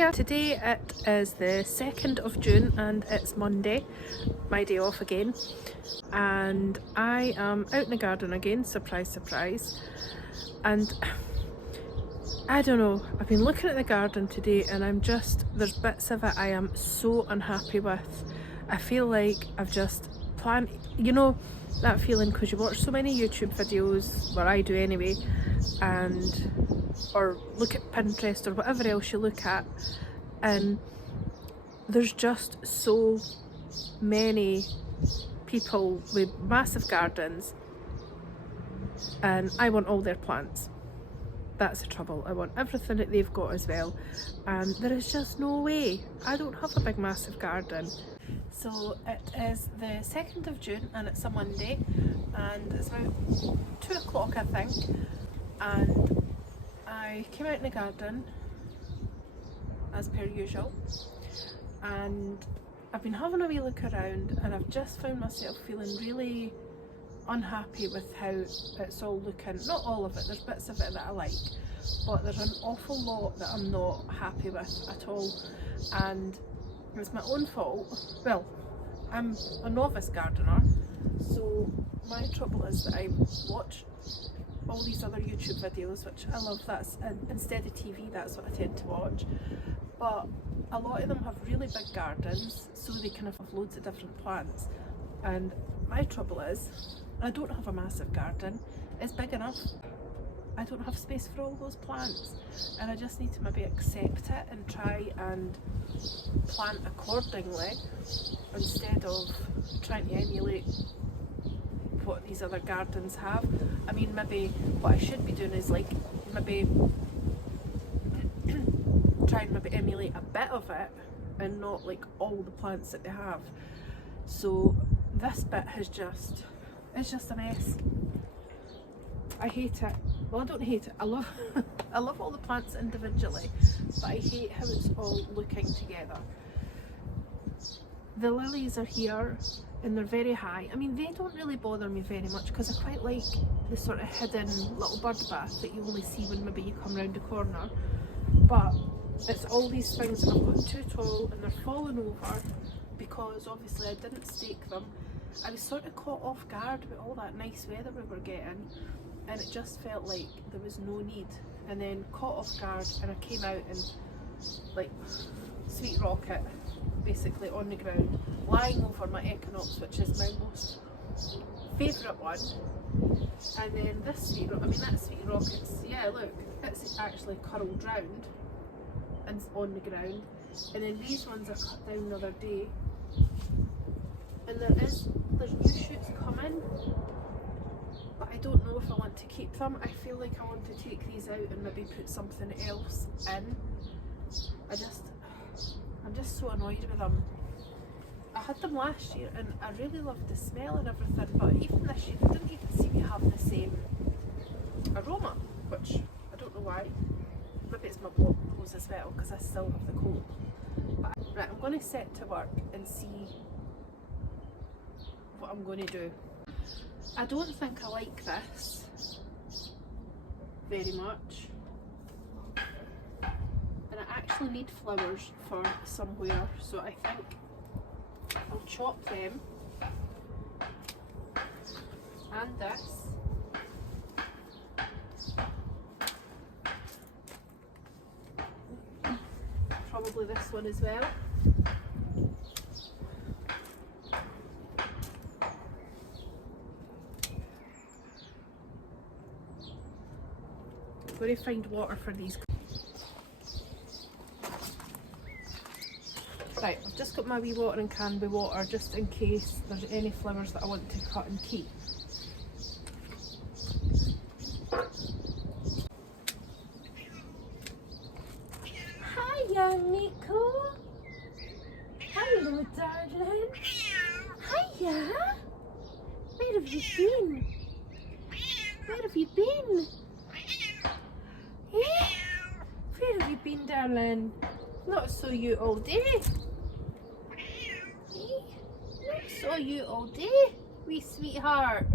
Hiya! Today it is the 2nd of June and it's Monday, my day off again, and I am out in the garden again, surprise surprise, and I don't know, I've been looking at the garden today and there's bits of it I am so unhappy with. I feel like I've just planted, you know that feeling because you watch so many YouTube videos, what I do anyway, or look at Pinterest or whatever else you look at, and there's just so many people with massive gardens and I want all their plants. That's the trouble. I want everything that they've got as well, and there is just no way. I don't have a big massive garden. So it is the 2nd of June and it's a Monday and it's about 2 o'clock I think, and I came out in the garden as per usual and I've been having a wee look around and I've just found myself feeling really unhappy with how it's all looking. Not all of it, there's bits of it that I like, but there's an awful lot that I'm not happy with at all, and it's my own fault. Well, I'm a novice gardener, so my trouble is that I watch all these other YouTube videos, which I love. That's instead of TV, that's what I tend to watch, but a lot of them have really big gardens so they can have loads of different plants, and my trouble is I don't have a massive garden. It's big enough. I don't have space for all those plants, and I just need to maybe accept it and try and plant accordingly instead of trying to emulate what these other gardens have. I mean, maybe what I should be doing is like maybe try and maybe emulate a bit of it and not like all the plants that they have. So this bit it's just a mess. I hate it. Well, I don't hate it. I love I love all the plants individually, but I hate how it's all looking together. The lilies are here and they're very high. I mean, they don't really bother me very much because I quite like the sort of hidden little bird bath that you only see when maybe you come round the corner. But it's all these things that I've got too tall and they're falling over because obviously I didn't stake them. I was sort of caught off guard with all that nice weather we were getting, and it just felt like there was no need, and then caught off guard and I came out and like sweet rocket basically on the ground lying over my equinox, which is my most favourite one, and then this that sweet rocket's, yeah look, it's actually curled round and on the ground, and then these ones are cut down the other day, and there's new shoots coming, but I don't know if I want to keep them. I feel like I want to take these out and maybe put something else in. I'm just so annoyed with them. I had them last year and I really loved the smell and everything, but even this year they didn't even seem to have the same aroma, which I don't know why. Maybe it's my block nose as well because I still have the cold. But right, I'm going to set to work and see what I'm going to do. I don't think I like this very much, and I actually need flowers for somewhere, so I think I'll chop them and this. Probably this one as well. I'm going to find water for these. Right, I've just got my wee watering can with water just in case there's any flowers that I want to cut and keep. Hiya, Nico. Hello, darling. Hiya. Where have you been? Where have you been? Eh? Where have you been, darling? Not saw you all day. Eh? Not saw you all day, wee sweetheart.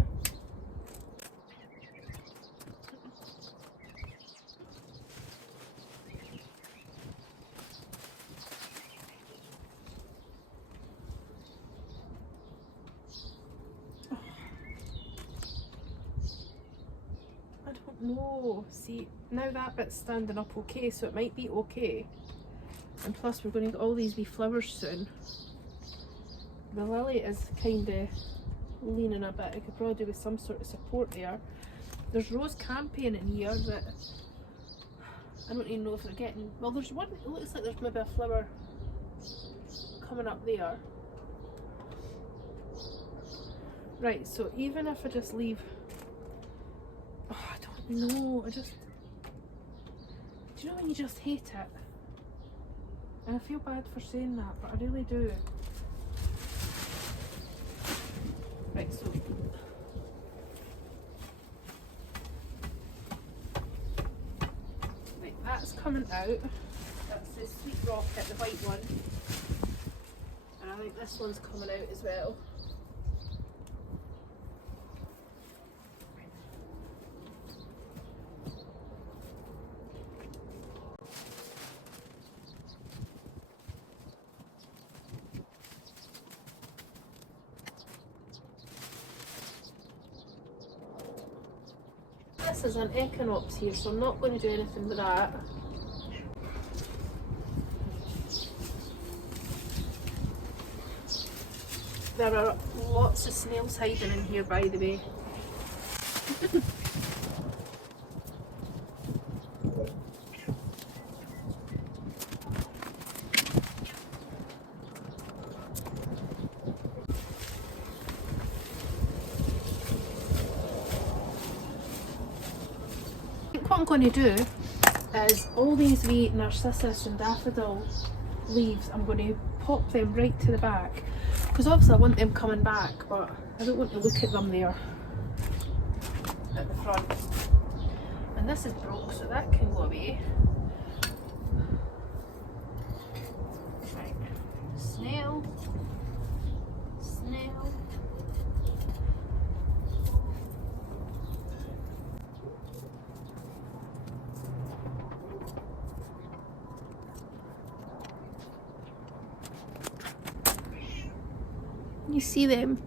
don't know. See, now that bit's standing up okay, so it might be okay. And plus we're going to get all these wee flowers soon. The lily is kind of leaning a bit. I could probably do with some sort of support there. There's rose campaign in here that I don't even know if they're getting... Well, there's one, it looks like there's maybe a flower coming up there. Right, so even if I just leave... Oh, I don't know, I just... Do you know when you just hate it? And I feel bad for saying that, but I really do. Right, so... Right, that's coming out. That's the Sweet Rocket, the white one. And I think this one's coming out as well. This is an echinopsis here, so I'm not going to do anything with that. There are lots of snails hiding in here, by the way. What I'm going to do is all these wee narcissus and daffodil leaves, I'm going to pop them right to the back, because obviously I want them coming back, but I don't want to look at them there at the front. And this is broke, so that can go away. Right, snail, snail. You see them?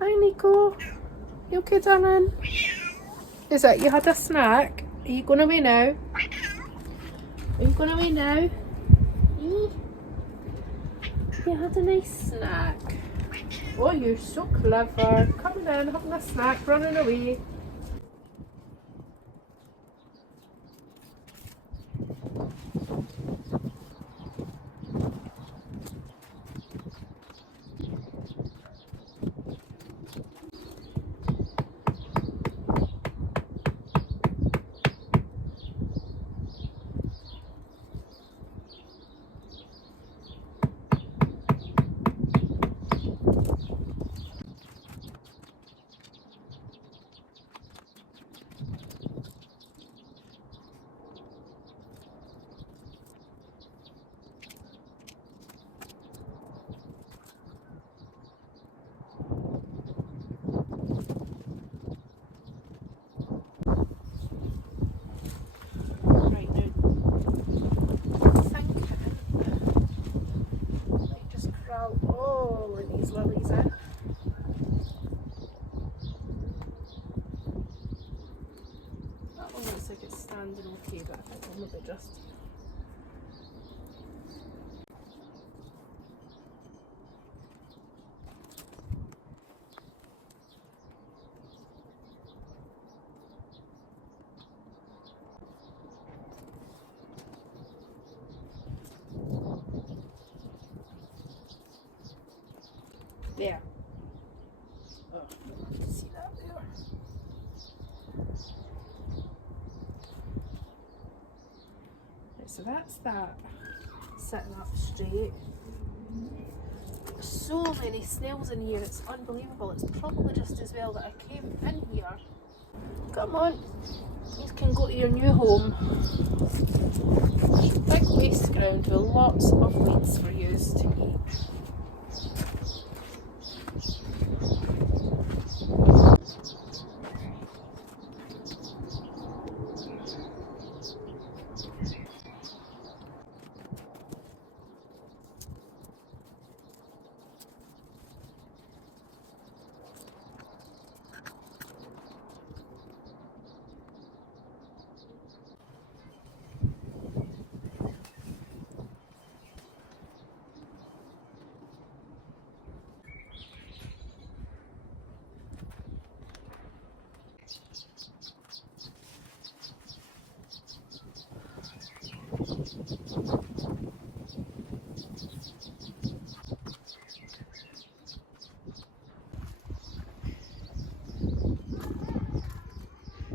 Hi Nico, you okay darling? Is it you had a snack? Are you going away now? Are you going away now? You had a nice snack. Oh, you're so clever. Coming in, having a snack, running away. All of these lilies in. That one looks like it's standing okay, but I think I'll maybe just... There. Oh, I don't want to see that there. Right, so that's that sitting up straight. so many snails in here, it's unbelievable. It's probably just as well that I came in here. Come on, you can go to your new home. Big waste ground with lots of weeds for you to eat.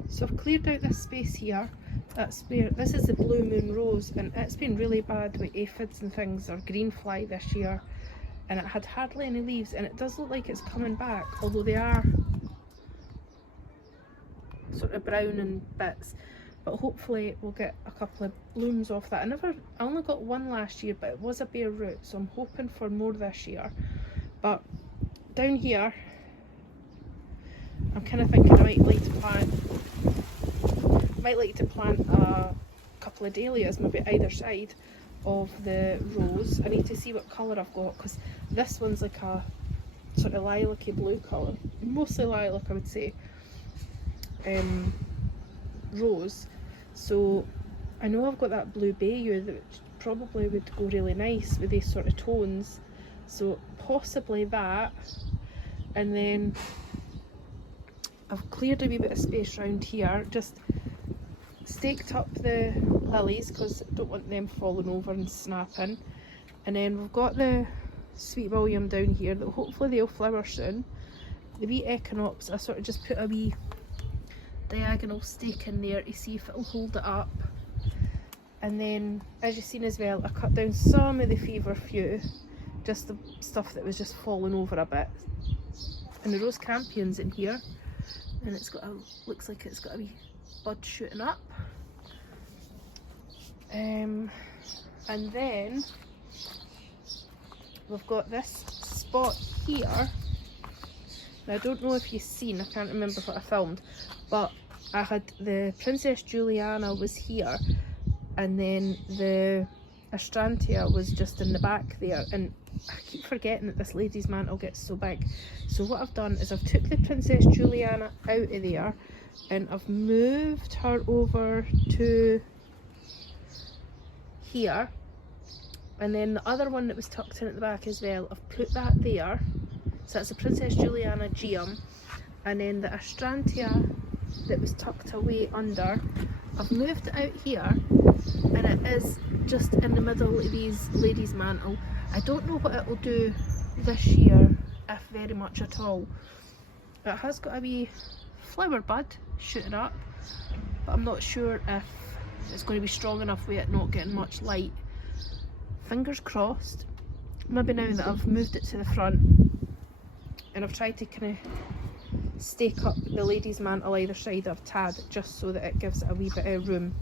So I've cleared out this space here. That's where, this is the Blue Moon Rose, and it's been really bad with aphids and things, or green fly this year, and it had hardly any leaves, and it does look like it's coming back, although they are sort of brown in bits. But hopefully we'll get a couple of blooms off that. I only got one last year, but it was a bare root, so I'm hoping for more this year. But down here, I'm kind of thinking I might like to plant a couple of dahlias, maybe either side of the rose. I need to see what colour I've got, because this one's like a sort of lilac-y blue colour, mostly lilac I would say, rose. So I know I've got that blue bayou that probably would go really nice with these sort of tones, so possibly that. And then I've cleared a wee bit of space around here, just staked up the lilies because I don't want them falling over and snapping. And then we've got the sweet william down here that hopefully they'll flower soon. The wee echinops, I sort of just put a wee diagonal stake in there to see if it'll hold it up. And then, as you've seen as well, I cut down some of the feverfew, just the stuff that was just falling over a bit. And the rose campion's in here, and it's got a, looks like it's got a wee bud shooting up. And then we've got this spot here. Now, I don't know if you've seen, I can't remember what I filmed, but I had the Princess Juliana was here, and then the Astrantia was just in the back there, and I keep forgetting that this lady's mantle gets so big. So what I've done is I've took the Princess Juliana out of there and I've moved her over to here, and then the other one that was tucked in at the back as well, I've put that there. So that's the Princess Juliana Geum, and then the Astrantia that was tucked away under, I've moved it out here, and it is just in the middle of these ladies' mantle. I don't know what it will do this year, if very much at all. It has got a wee flower bud shooting up, but I'm not sure if it's going to be strong enough with it not getting much light. Fingers crossed. Maybe now that I've moved it to the front and I've tried to kind of stake up the ladies' mantle either side, I've tagged it just so that it gives it a wee bit of room.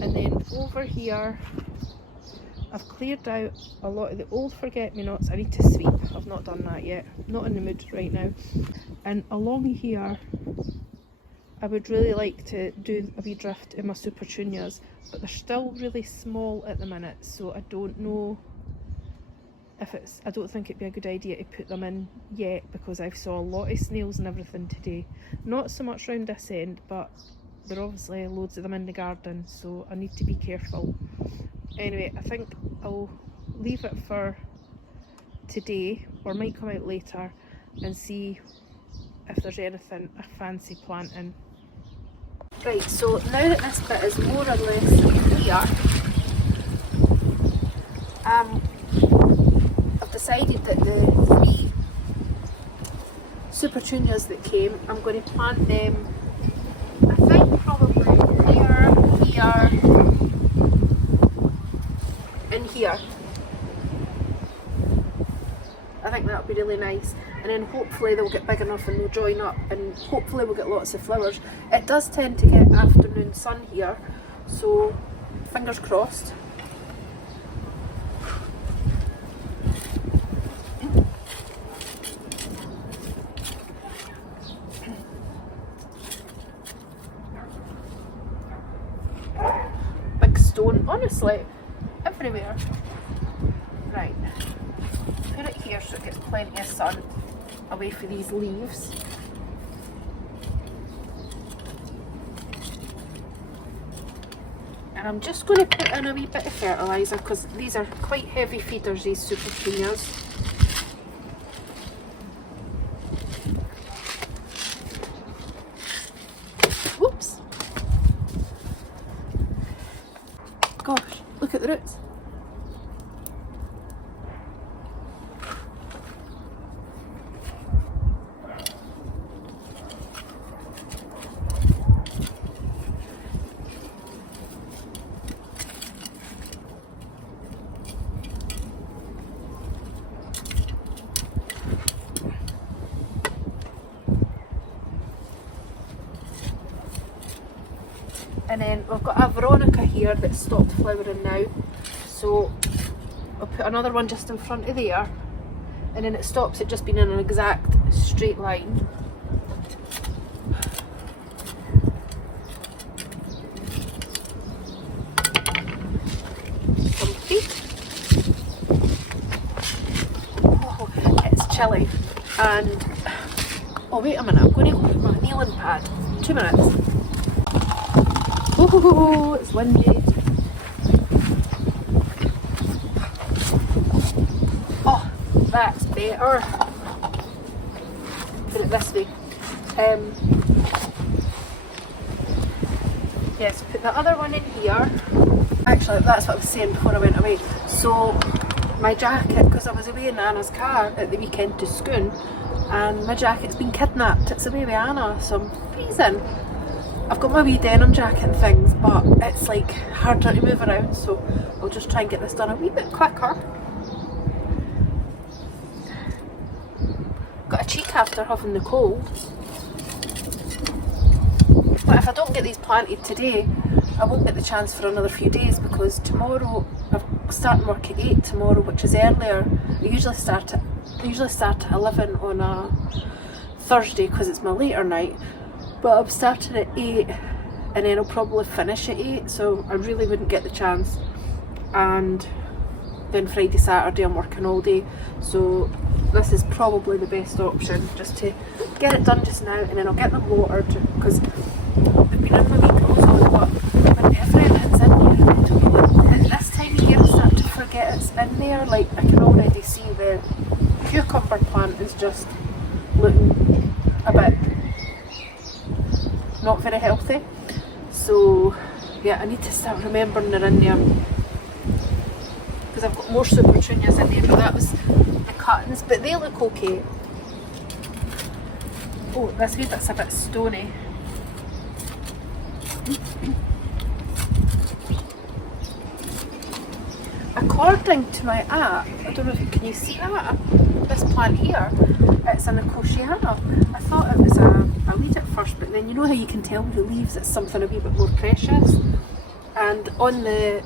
And then over here I've cleared out a lot of the old forget-me-nots. I need to sweep, I've not done that yet, not in the mood right now. And along here I would really like to do a wee drift in my supertunias, but they're still really small at the minute, so I don't know if it's, I don't think it'd be a good idea to put them in yet, because I saw a lot of snails and everything today. Not so much round this end, but there are obviously loads of them in the garden, so I need to be careful. Anyway, I think I'll leave it for today, or might come out later and see if there's anything I fancy planting. Right, so now that this bit is more or less here, I've decided that the 3 supertunias that came, I'm going to plant them, I think probably here, and here. think that'll be really nice. And then hopefully they'll get big enough and they'll join up, and hopefully we'll get lots of flowers. It does tend to get afternoon sun here, so fingers crossed. Big stone, honestly, everywhere. Right, put it here so it gets plenty of sun away from these leaves. And I'm just going to put in a wee bit of fertiliser because these are quite heavy feeders, these supertunias. Whoops! Gosh, look at the roots. And then we've got a Veronica here that's stopped flowering now, so I'll put another one just in front of there, and then it stops it just being in an exact straight line. Oh, it's chilly, and oh wait a minute, I'm going to go put my kneeling pad. 2 minutes. Oh, it's windy. Oh, that's better. Put it this way. Yes, put the other one in here. Actually, that's what I was saying before I went away. So, my jacket, because I was away in Anna's car at the weekend to Scone, and my jacket's been kidnapped. It's away with Anna, so I'm freezing. I've got my wee denim jacket and things, but it's like harder to move around, so I'll just try and get this done a wee bit quicker. Got a cheek after having the cold. But if I don't get these planted today, I won't get the chance for another few days, because tomorrow, I'm starting work at 8 tomorrow, which is earlier. I usually start at 11 on a Thursday because it's my later night. But I'm starting at 8 and then I'll probably finish at 8, so I really wouldn't get the chance. And then Friday, Saturday I'm working all day, so this is probably the best option, just to get it done just now, and then I'll get them watered, because I've been in my week also, but whenever it's in here, at this time of year I start to forget it's in there. Like, I can already see the cucumber plant is just looking a bit not very healthy, so yeah, I need to start remembering they're in there, because I've got more supertunias in there, but that was the cuttings, but they look okay. Oh, this wee bit's a bit stony. According to my app, I don't know if can you see that? This plant here, it's an Nicotiana. I thought it was a weed at first, but then you know how you can tell with the leaves it's something a wee bit more precious. And on the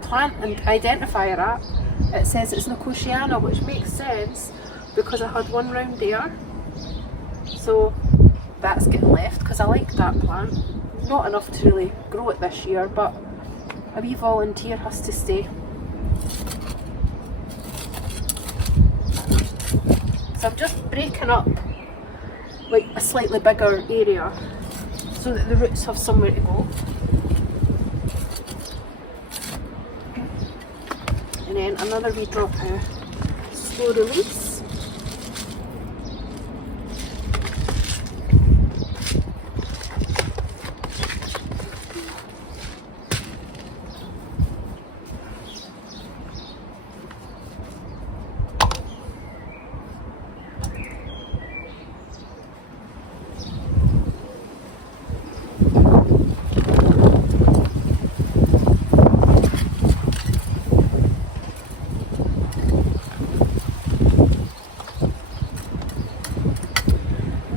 plant and identifier app, it says it's Nicotiana, which makes sense because I had one round there. So that's getting left because I like that plant. Not enough to really grow it this year, but a wee volunteer has to stay. So I'm just breaking up like a slightly bigger area so that the roots have somewhere to go. And then another wee drop of slow release.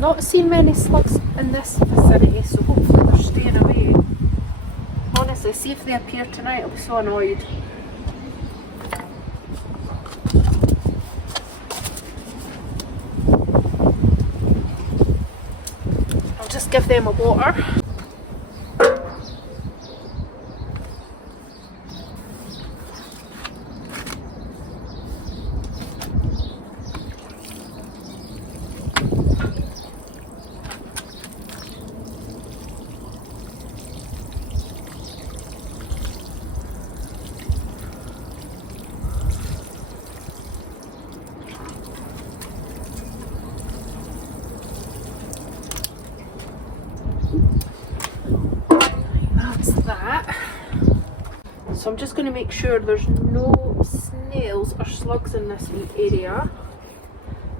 not seen many slugs in this vicinity, so hopefully they're staying away. Honestly, see if they appear tonight, I'll be so annoyed. I'll just give them a water. That. So I'm just going to make sure there's no snails or slugs in this wee area,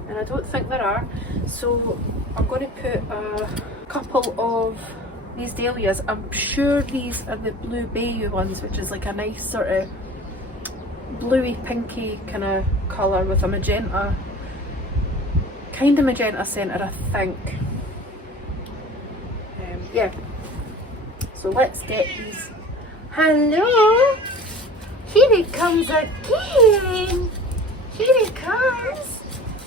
and I don't think there are, so I'm going to put a couple of these dahlias. I'm sure these are the blue bayou ones, which is like a nice sort of bluey pinky kind of colour with a magenta, kind of magenta centre, I think. Yeah. So let's get these. Hello! Here it comes again! Here it comes!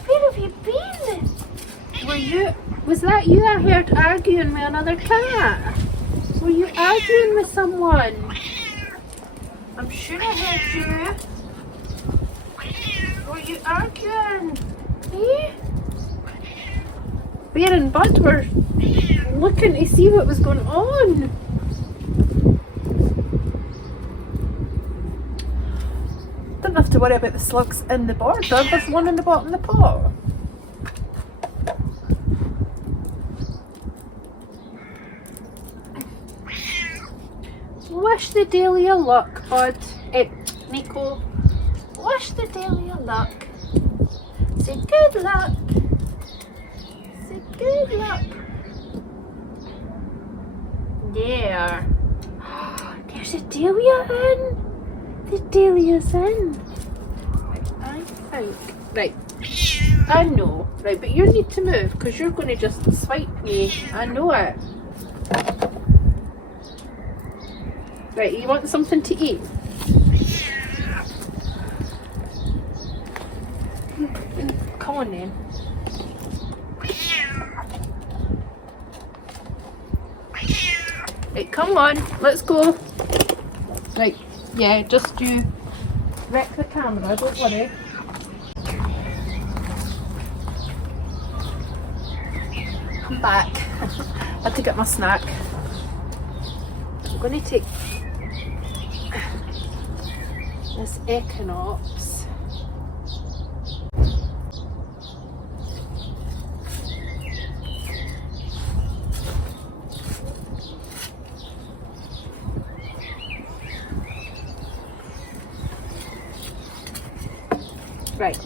Where have you been? Was that you I heard arguing with another cat? Were you arguing with someone? I'm sure I heard you. Were you arguing? Eh? Bear and Bud were looking to see what was going on. Don't have to worry about the slugs in the border, there's one in the bottom of the pot. Wish the dahlia luck, Bud. Nico. Wish the dahlia luck. Say good luck. Say good luck. There. There's a dahlia in. The dahlia's in. I think. Right. I know. Right, but you need to move because you're going to just swipe me. I know it. Right, you want something to eat? Come on then. Right, come on, let's go. Right, yeah, just you wreck the camera, don't worry. I'm back. I had to get my snack. I'm going to take this Equinox. Right.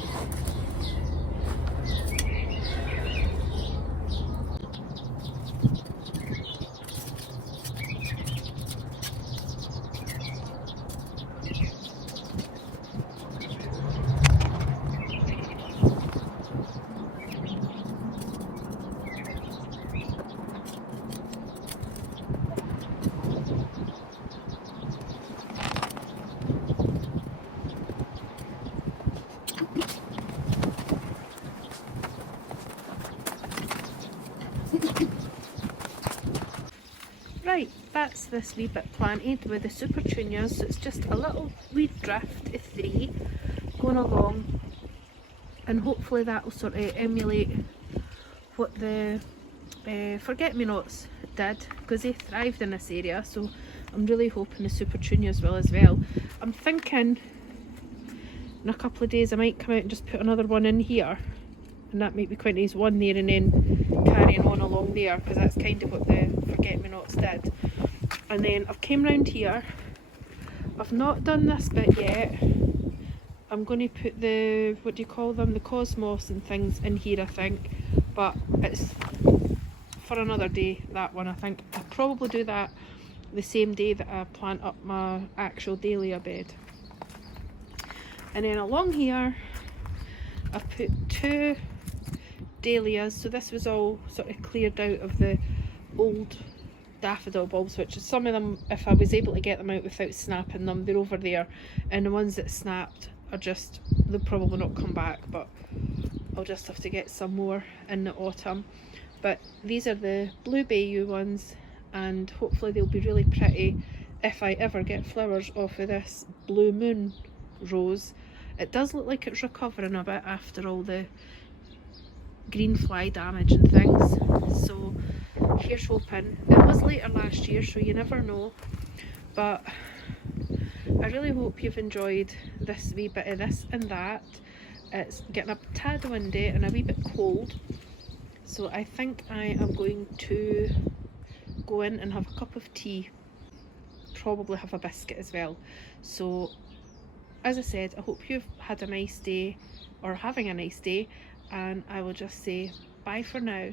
Right, that's this wee bit planted with the supertunias, so it's just a little wee drift of 3 going along, and hopefully that will sort of emulate what the forget-me-nots did, because they thrived in this area, so I'm really hoping the supertunias will as well. I'm thinking in a couple of days I might come out and just put another one in here, and that might be quite nice, one there and then carrying on along there, because that's kind of what the forget-me-nots did. And then I've came round here, I've not done this bit yet. I'm going to put the, what do you call them, the cosmos and things in here, I think, but it's for another day, that one. I think I'll probably do that the same day that I plant up my actual dahlia bed. And then along here I've put 2 dahlias. So this was all sort of cleared out of the old daffodil bulbs, which some of them, if I was able to get them out without snapping them, they're over there, and the ones that snapped are just, they'll probably not come back, but I'll just have to get some more in the autumn. But these are the blue bayou ones, and hopefully they'll be really pretty if I ever get flowers off of this blue moon rose. It does look like it's recovering a bit after all the green fly damage and things, so here's hoping. It was later last year, so you never know, but I really hope you've enjoyed this wee bit of this and that. It's getting a tad windy and a wee bit cold, so I think I am going to go in and have a cup of tea, probably have a biscuit as well. So as I said, I hope you've had a nice day, or having a nice day, and I will just say bye for now.